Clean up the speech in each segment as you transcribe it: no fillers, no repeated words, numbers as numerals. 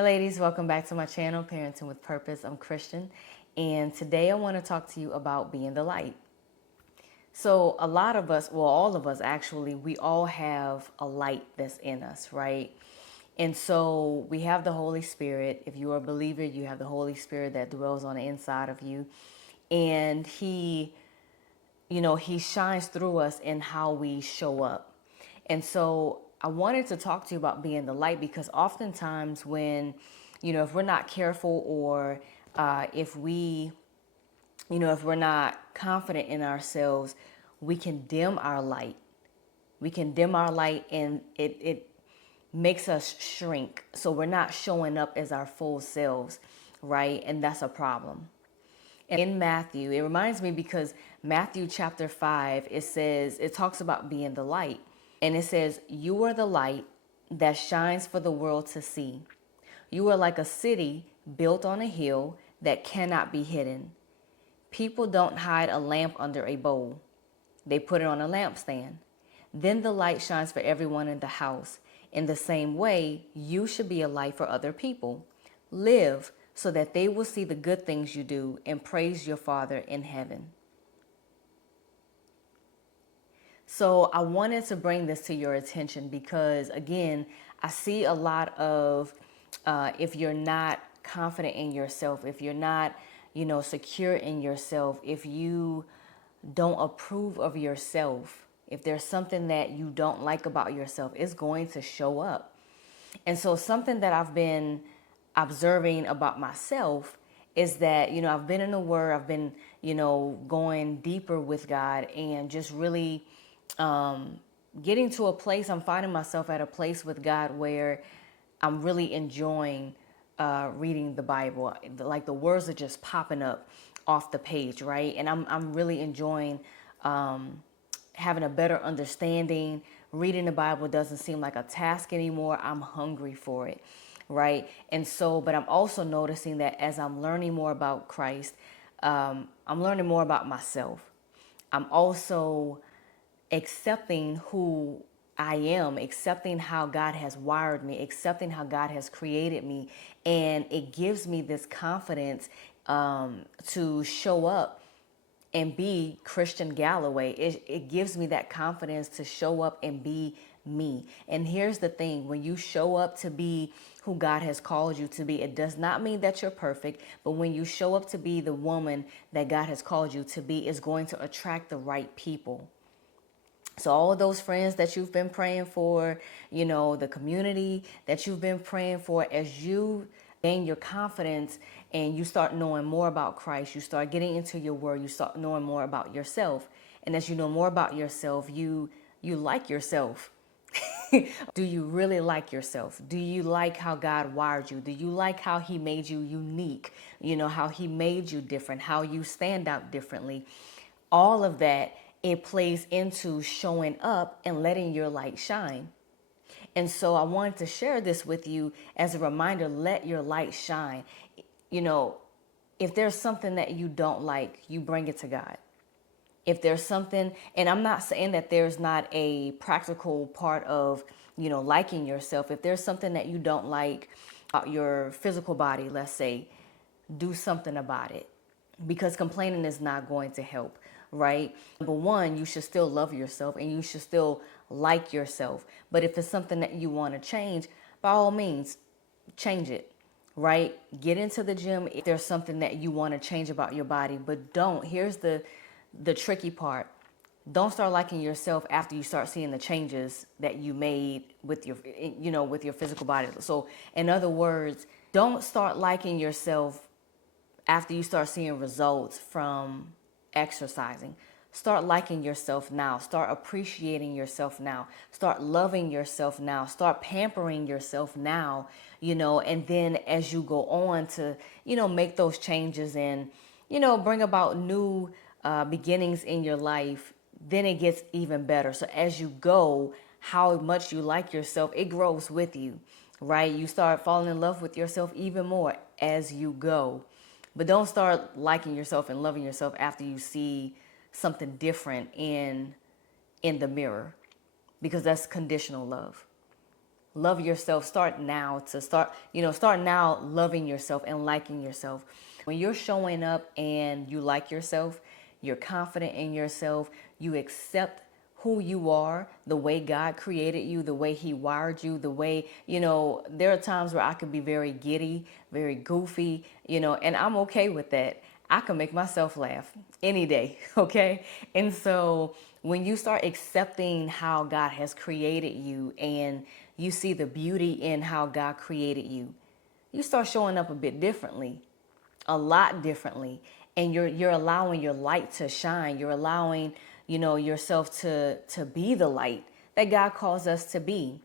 Hey ladies, welcome back to my channel, Parenting with Purpose. I'm Christian, and today I want to talk to you about being the light. So a lot of us, well, all of us actually, we all have a light that's in us, right? And so we have the Holy Spirit. If you are a believer, you have the Holy Spirit that dwells on the inside of you. And he shines through us in how we show up. And so I wanted to talk to you about being the light because oftentimes when, if we're not careful or if we, if we're not confident in ourselves, we can dim our light. We can dim our light and it makes us shrink. So we're not showing up as our full selves, right? And that's a problem. In Matthew, it reminds me because Matthew chapter 5, it talks about being the light. And it says, "You are the light that shines for the world to see. You are like a city built on a hill that cannot be hidden. People don't hide a lamp under a bowl. They put it on a lampstand. Then the light shines for everyone in the house. In the same way, you should be a light for other people. Live so that they will see the good things you do and praise your Father in heaven." So I wanted to bring this to your attention because, again, I see a lot of if you're not confident in yourself, if you're not, secure in yourself, if you don't approve of yourself, if there's something that you don't like about yourself, it's going to show up. And so something that I've been observing about myself is that, I've been in the Word, I've been, going deeper with God and just really getting to a place, I'm finding myself at a place with God where I'm really enjoying reading the Bible. Like the words are just popping up off the page, right? And I'm really enjoying having a better understanding. Reading the Bible doesn't seem like a task anymore. I'm hungry for it, right? And so, but I'm also noticing that as I'm learning more about Christ, I'm learning more about myself. I'm also accepting who I am, accepting how God has wired me, accepting how God has created me. And it gives me this confidence to show up and be Christian Galloway. It gives me that confidence to show up and be me. And here's the thing, when you show up to be who God has called you to be, it does not mean that you're perfect, but when you show up to be the woman that God has called you to be, it's going to attract the right people. So all of those friends that you've been praying for, the community that you've been praying for, as you gain your confidence and you start knowing more about Christ, you start getting into your word, you start knowing more about yourself. And as you know more about yourself, you like yourself. Do you really like yourself? Do you like how God wired you? Do you like how he made you unique? How he made you different, how you stand out differently? All of that, it plays into showing up and letting your light shine. And so I wanted to share this with you as a reminder, let your light shine. You know, if there's something that you don't like, you bring it to God. If there's something, and I'm not saying that there's not a practical part of, liking yourself. If there's something that you don't like about your physical body, let's say, do something about it, because complaining is not going to help, right? Number one, you should still love yourself and you should still like yourself. But if it's something that you want to change, by all means, change it, right? Get into the gym if there's something that you want to change about your body, but don't. Here's the tricky part. Don't start liking yourself after you start seeing the changes that you made with your physical body. So in other words, don't start liking yourself after you start seeing results from exercising. Start liking yourself now. Start appreciating yourself now. Start loving yourself now. Start pampering yourself now, and then as you go on to, make those changes and, bring about new beginnings in your life, then it gets even better. So as you go, how much you like yourself, it grows with you, right? You start falling in love with yourself even more as you go. But don't start liking yourself and loving yourself after you see something different in the mirror, because that's conditional love. Love yourself. Start now loving yourself and liking yourself. When you're showing up and you like yourself, you're confident in yourself, you accept who you are, the way God created you, the way He wired you, the way, there are times where I could be very giddy, very goofy, and I'm okay with that. I can make myself laugh any day, okay? And so when you start accepting how God has created you and you see the beauty in how God created you, you start showing up a bit differently, a lot differently, and you're allowing your light to shine. You're allowing, yourself to be the light that God calls us to be.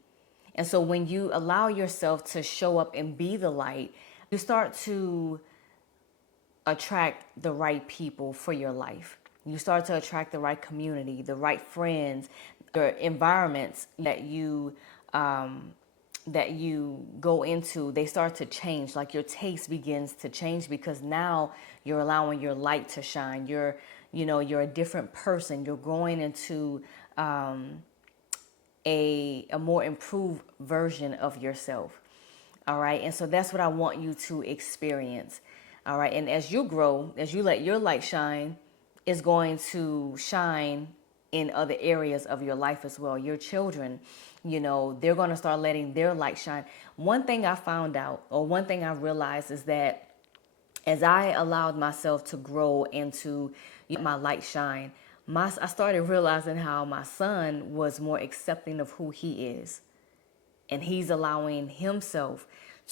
And so when you allow yourself to show up and be the light, you start to attract the right people for your life. You start to attract the right community, the right friends, your environments that you go into. They start to change. Like your taste begins to change because now you're allowing your light to shine. You're a different person. You're growing into a more improved version of yourself. All right. And so that's what I want you to experience. All right. And as you grow, as you let your light shine, it's going to shine in other areas of your life as well. Your children, they're going to start letting their light shine. One thing I found out, or one thing I realized, is that as I allowed myself to grow and to let my light shine, I started realizing how my son was more accepting of who he is. And he's allowing himself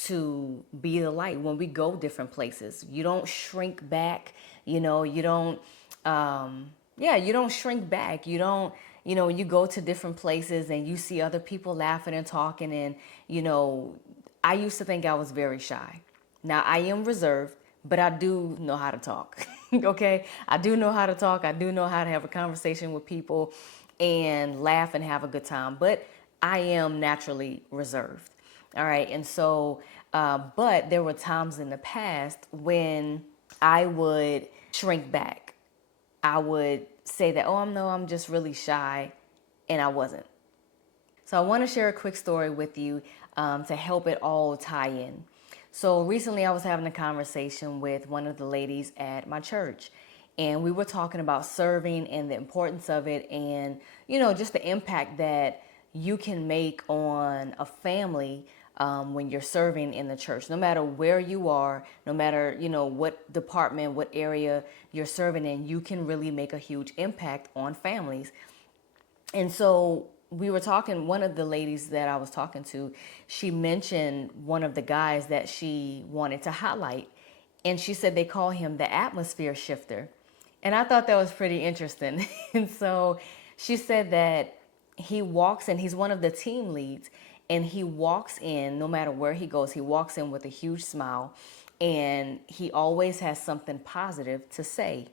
to be the light when we go different places. You don't shrink back, you don't, you don't shrink back. You don't, you go to different places and you see other people laughing and talking. And, I used to think I was very shy. Now I am reserved, but I do know how to talk. Okay. I do know how to talk. I do know how to have a conversation with people and laugh and have a good time. But I am naturally reserved. All right. And so, but there were times in the past when I would shrink back. I would say that, oh, no, I'm just really shy. And I wasn't. So I want to share a quick story with you to help it all tie in. So recently I was having a conversation with one of the ladies at my church. And we were talking about serving and the importance of it and, just the impact that you can make on a family when you're serving in the church. No matter where you are, no matter, what department, what area you're serving in, you can really make a huge impact on families. And so we were talking, one of the ladies that I was talking to, she mentioned one of the guys that she wanted to highlight. And she said they call him the atmosphere shifter. And I thought that was pretty interesting. And so she said that he walks in, he's one of the team leads, and he walks in, no matter where he goes, he walks in with a huge smile, and he always has something positive to say.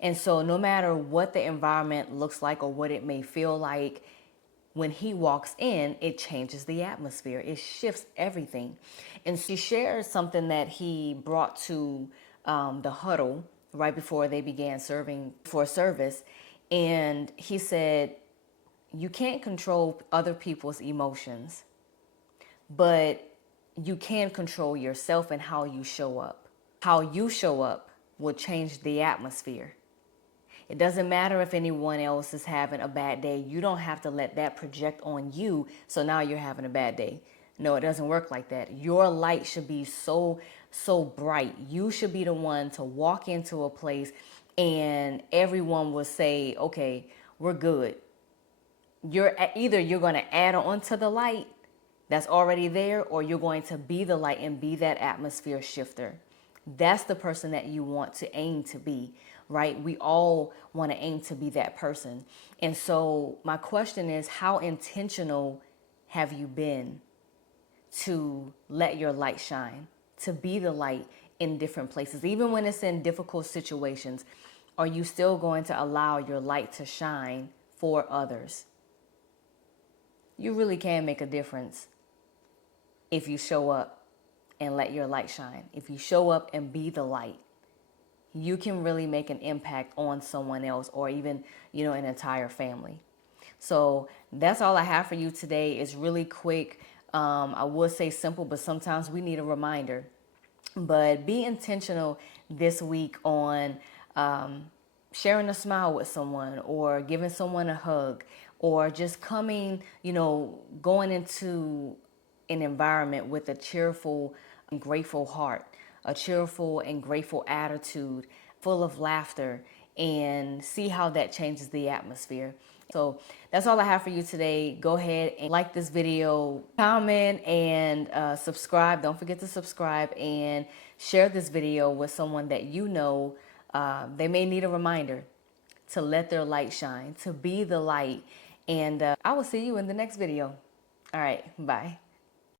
And so no matter what the environment looks like or what it may feel like, when he walks in, it changes the atmosphere. It shifts everything. And she shared something that he brought to the huddle right before they began serving for service. And he said, you can't control other people's emotions, but you can control yourself and how you show up. How you show up will change the atmosphere. It doesn't matter if anyone else is having a bad day. You don't have to let that project on you. So now you're having a bad day. No, it doesn't work like that. Your light should be so bright. You should be the one to walk into a place and everyone will say, okay, we're good. You're going to add on to the light that's already there, or you're going to be the light and be that atmosphere shifter. That's the person that you want to aim to be, right? We all want to aim to be that person. And so my question is, how intentional have you been to let your light shine, to be the light in different places? Even when it's in difficult situations, are you still going to allow your light to shine for others? You really can make a difference if you show up and let your light shine. If you show up and be the light, you can really make an impact on someone else or even, an entire family. So that's all I have for you today. It's really quick. I would say simple, but sometimes we need a reminder. But be intentional this week on sharing a smile with someone, or giving someone a hug, or just coming, going into an environment with a cheerful and grateful heart, a cheerful and grateful attitude, full of laughter, and see how that changes the atmosphere. So that's all I have for you today. Go ahead and like this video, comment, and subscribe. Don't forget to subscribe and share this video with someone that you know they may need a reminder to let their light shine, to be the light. And I will see you in the next video. All right, bye.